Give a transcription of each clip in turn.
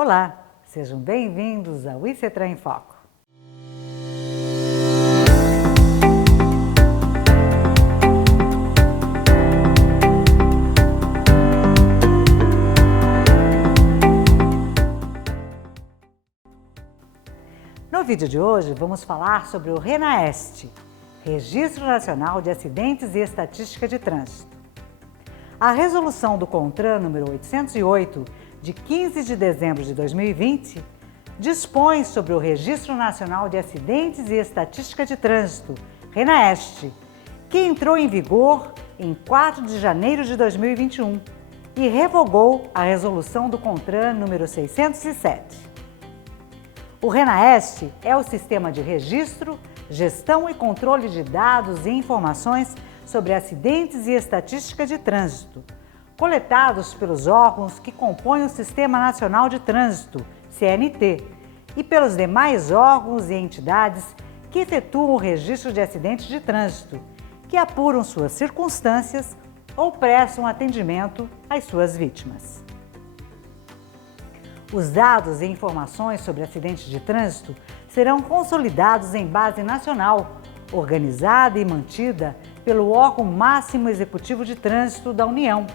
Olá, sejam bem-vindos ao ICETRAN em Foco. No vídeo de hoje, vamos falar sobre o RENAEST, Registro Nacional de Acidentes e Estatística de Trânsito. A resolução do CONTRAN número 808, de 15 de dezembro de 2020, dispõe sobre o Registro Nacional de Acidentes e Estatística de Trânsito, RENAEST, que entrou em vigor em 4 de janeiro de 2021 e revogou a resolução do CONTRAN número 607. O RENAEST é o sistema de registro, gestão e controle de dados e informações sobre acidentes e estatística de trânsito, coletados pelos órgãos que compõem o Sistema Nacional de Trânsito, CNT, e pelos demais órgãos e entidades que efetuam o registro de acidentes de trânsito, que apuram suas circunstâncias ou prestam atendimento às suas vítimas. Os dados e informações sobre acidentes de trânsito serão consolidados em base nacional, organizada e mantida pelo órgão máximo executivo de trânsito da União,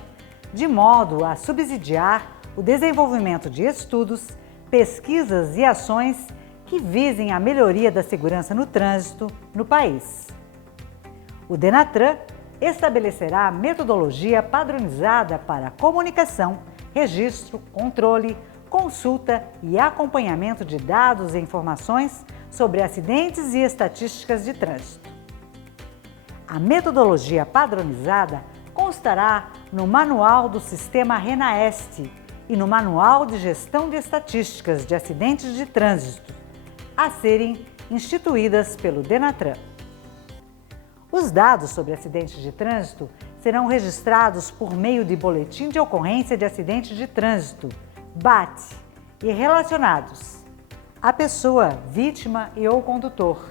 de modo a subsidiar o desenvolvimento de estudos, pesquisas e ações que visem a melhoria da segurança no trânsito no país. O DENATRAN estabelecerá a metodologia padronizada para comunicação, registro, controle, consulta e acompanhamento de dados e informações sobre acidentes e estatísticas de trânsito. A metodologia padronizada constará no Manual do Sistema RENAEST e no Manual de Gestão de Estatísticas de Acidentes de Trânsito, a serem instituídas pelo DENATRAN. Os dados sobre acidentes de trânsito serão registrados por meio de Boletim de Ocorrência de Acidente de Trânsito, BAT, e relacionados à pessoa, vítima e ou condutor,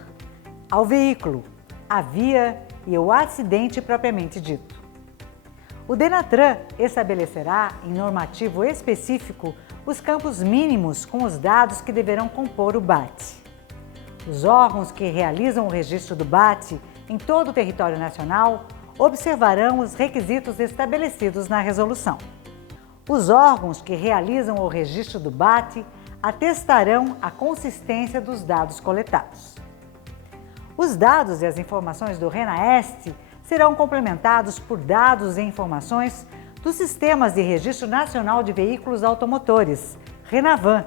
ao veículo, à via e ao acidente propriamente dito. O DENATRAN estabelecerá em normativo específico os campos mínimos com os dados que deverão compor o BAT. Os órgãos que realizam o registro do BAT em todo o território nacional observarão os requisitos estabelecidos na resolução. Os órgãos que realizam o registro do BAT atestarão a consistência dos dados coletados. Os dados e as informações do RENAEST serão complementados por dados e informações dos Sistemas de Registro Nacional de Veículos Automotores, RENAVAN,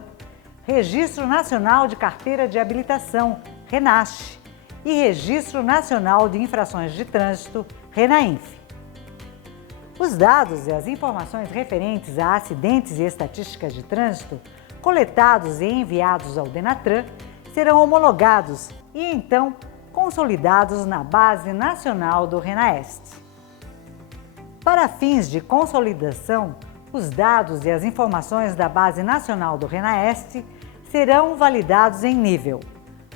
Registro Nacional de Carteira de Habilitação, RENASH, e Registro Nacional de Infrações de Trânsito, RENAINF. Os dados e as informações referentes a acidentes e estatísticas de trânsito, coletados e enviados ao DENATRAN, serão homologados e, então, consolidados na Base Nacional do RENAEST. Para fins de consolidação, os dados e as informações da Base Nacional do RENAEST serão validados em nível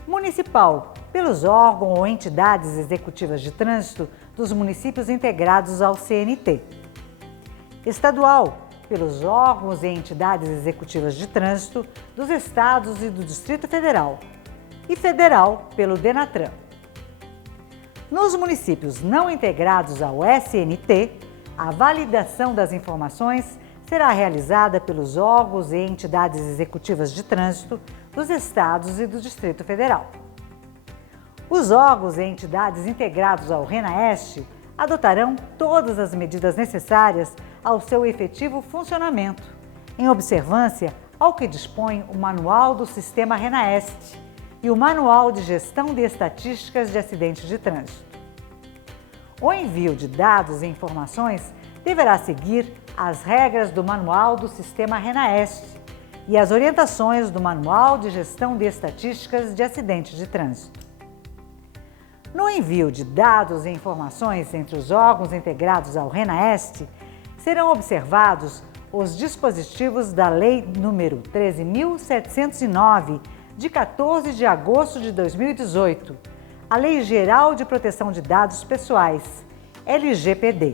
municipal, pelos órgãos ou entidades executivas de trânsito dos municípios integrados ao CNT. Estadual, pelos órgãos e entidades executivas de trânsito dos estados e do Distrito Federal. E federal, pelo DENATRAN. Nos municípios não integrados ao SNT, a validação das informações será realizada pelos órgãos e entidades executivas de trânsito dos estados e do Distrito Federal. Os órgãos e entidades integrados ao RENAEST adotarão todas as medidas necessárias ao seu efetivo funcionamento, em observância ao que dispõe o Manual do Sistema RENAEST e o Manual de Gestão de Estatísticas de Acidentes de Trânsito. O envio de dados e informações deverá seguir as regras do Manual do Sistema RENAEST e as orientações do Manual de Gestão de Estatísticas de Acidentes de Trânsito. No envio de dados e informações entre os órgãos integrados ao RENAEST, serão observados os dispositivos da Lei nº 13.709, de 14 de agosto de 2018, a Lei Geral de Proteção de Dados Pessoais, LGPD.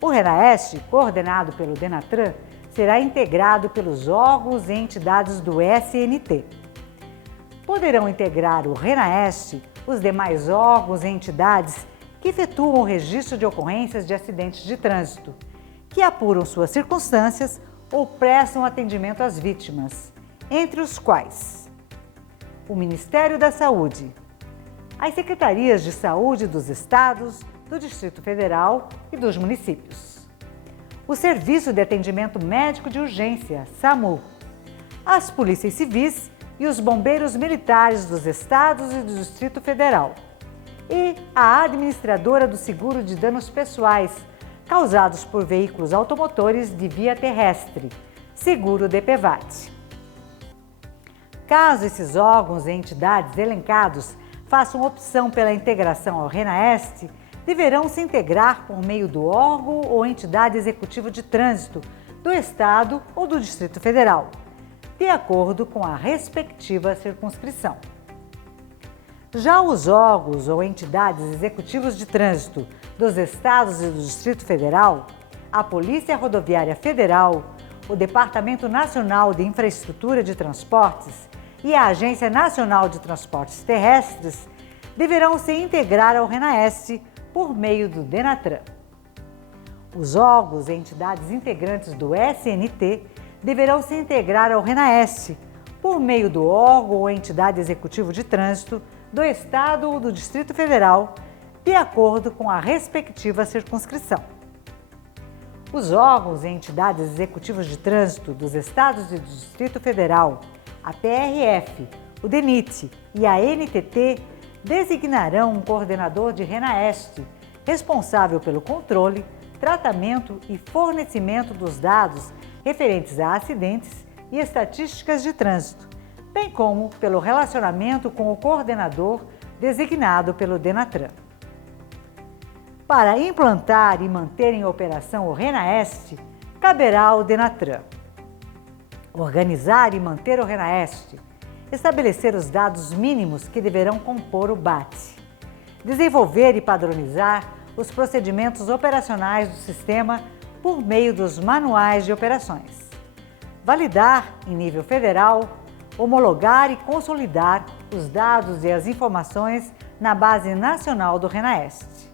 O RENAEST, coordenado pelo DENATRAN, será integrado pelos órgãos e entidades do SNT. Poderão integrar o RENAEST os demais órgãos e entidades que efetuam o registro de ocorrências de acidentes de trânsito, que apuram suas circunstâncias ou prestam atendimento às vítimas, entre os quais o Ministério da Saúde, as Secretarias de Saúde dos Estados, do Distrito Federal e dos municípios, o Serviço de Atendimento Médico de Urgência, SAMU, as Polícias Civis e os Bombeiros Militares dos Estados e do Distrito Federal, e a administradora do seguro de danos pessoais causados por veículos automotores de via terrestre, seguro DPVAT. Caso esses órgãos e entidades elencados façam opção pela integração ao RENAEST, deverão se integrar por meio do órgão ou entidade executiva de trânsito do Estado ou do Distrito Federal, de acordo com a respectiva circunscrição. Já os órgãos ou entidades executivos de trânsito dos Estados e do Distrito Federal, a Polícia Rodoviária Federal, o Departamento Nacional de Infraestrutura de Transportes e a Agência Nacional de Transportes Terrestres deverão se integrar ao RENAEST por meio do DENATRAN. Os órgãos e entidades integrantes do SNT deverão se integrar ao RENAEST por meio do órgão ou entidade executivo de trânsito do Estado ou do Distrito Federal, de acordo com a respectiva circunscrição. Os órgãos e entidades executivos de trânsito dos Estados e do Distrito Federal, a PRF, o DENIT e a NTT designarão um coordenador de RENAEST, responsável pelo controle, tratamento e fornecimento dos dados referentes a acidentes e estatísticas de trânsito, bem como pelo relacionamento com o coordenador designado pelo DENATRAN. Para implantar e manter em operação o RENAEST, caberá ao DENATRAN organizar e manter o RENAEST, estabelecer os dados mínimos que deverão compor o BAT, desenvolver e padronizar os procedimentos operacionais do sistema por meio dos manuais de operações, validar, em nível federal, homologar e consolidar os dados e as informações na Base Nacional do RENAEST,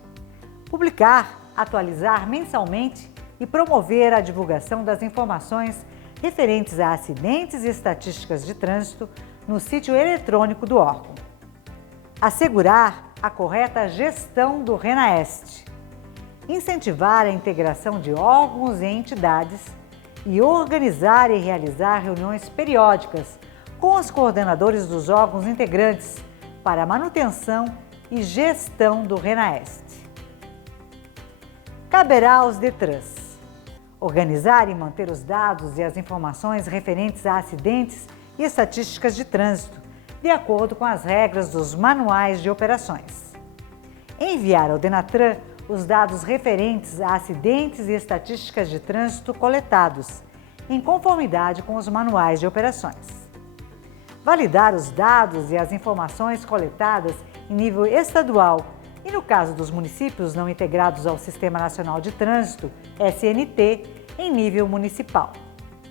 publicar, atualizar mensalmente e promover a divulgação das informações referentes a acidentes e estatísticas de trânsito no sítio eletrônico do órgão. Assegurar a correta gestão do RENAEST. Incentivar a integração de órgãos e entidades e organizar e realizar reuniões periódicas com os coordenadores dos órgãos integrantes para a manutenção e gestão do RENAEST. Caberá aos DETRANs organizar e manter os dados e as informações referentes a acidentes e estatísticas de trânsito, de acordo com as regras dos manuais de operações. Enviar ao DENATRAN os dados referentes a acidentes e estatísticas de trânsito coletados, em conformidade com os manuais de operações. Validar os dados e as informações coletadas em nível estadual e, no caso dos municípios não integrados ao Sistema Nacional de Trânsito, SNT, em nível municipal.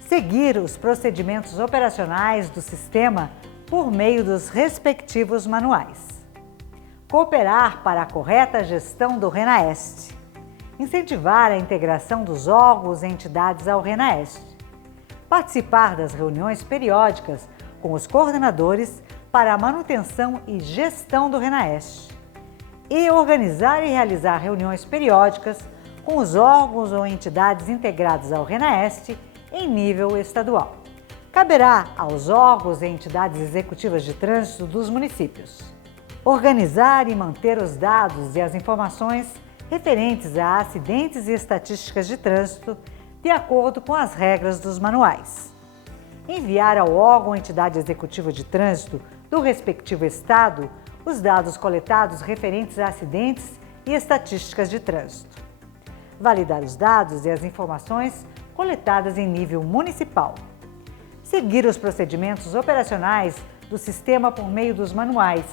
Seguir os procedimentos operacionais do sistema por meio dos respectivos manuais. Cooperar para a correta gestão do RENAEST. Incentivar a integração dos órgãos e entidades ao RENAEST. Participar das reuniões periódicas com os coordenadores para a manutenção e gestão do RENAEST. E organizar e realizar reuniões periódicas com os órgãos ou entidades integrados ao RENAEST em nível estadual. Caberá aos órgãos e entidades executivas de trânsito dos municípios organizar e manter os dados e as informações referentes a acidentes e estatísticas de trânsito de acordo com as regras dos manuais. Enviar ao órgão ou entidade executiva de trânsito do respectivo estado os dados coletados referentes a acidentes e estatísticas de trânsito. Validar os dados e as informações coletadas em nível municipal. Seguir os procedimentos operacionais do sistema por meio dos manuais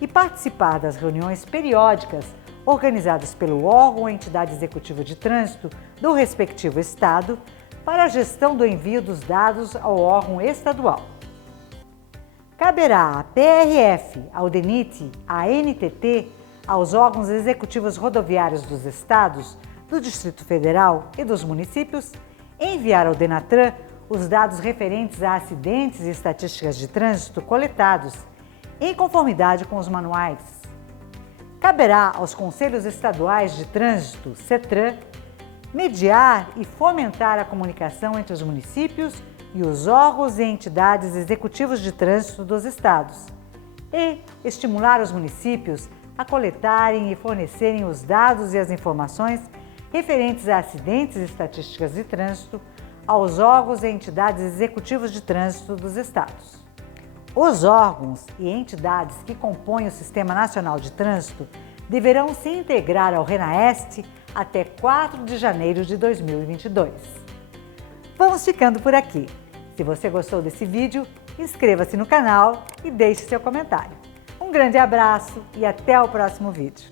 e participar das reuniões periódicas organizadas pelo órgão ou entidade executiva de trânsito do respectivo estado para a gestão do envio dos dados ao órgão estadual. Caberá à PRF, ao DENIT, à NTT, aos órgãos executivos rodoviários dos estados, do Distrito Federal e dos municípios enviar ao DENATRAN os dados referentes a acidentes e estatísticas de trânsito coletados, em conformidade com os manuais. Caberá aos Conselhos Estaduais de Trânsito, CETRAN, mediar e fomentar a comunicação entre os municípios e os órgãos e entidades executivos de trânsito dos estados e estimular os municípios a coletarem e fornecerem os dados e as informações referentes a acidentes e estatísticas de trânsito aos órgãos e entidades executivos de trânsito dos estados. Os órgãos e entidades que compõem o Sistema Nacional de Trânsito deverão se integrar ao RENAEST até 4 de janeiro de 2022. Vamos ficando por aqui. Se você gostou desse vídeo, inscreva-se no canal e deixe seu comentário. Um grande abraço e até o próximo vídeo.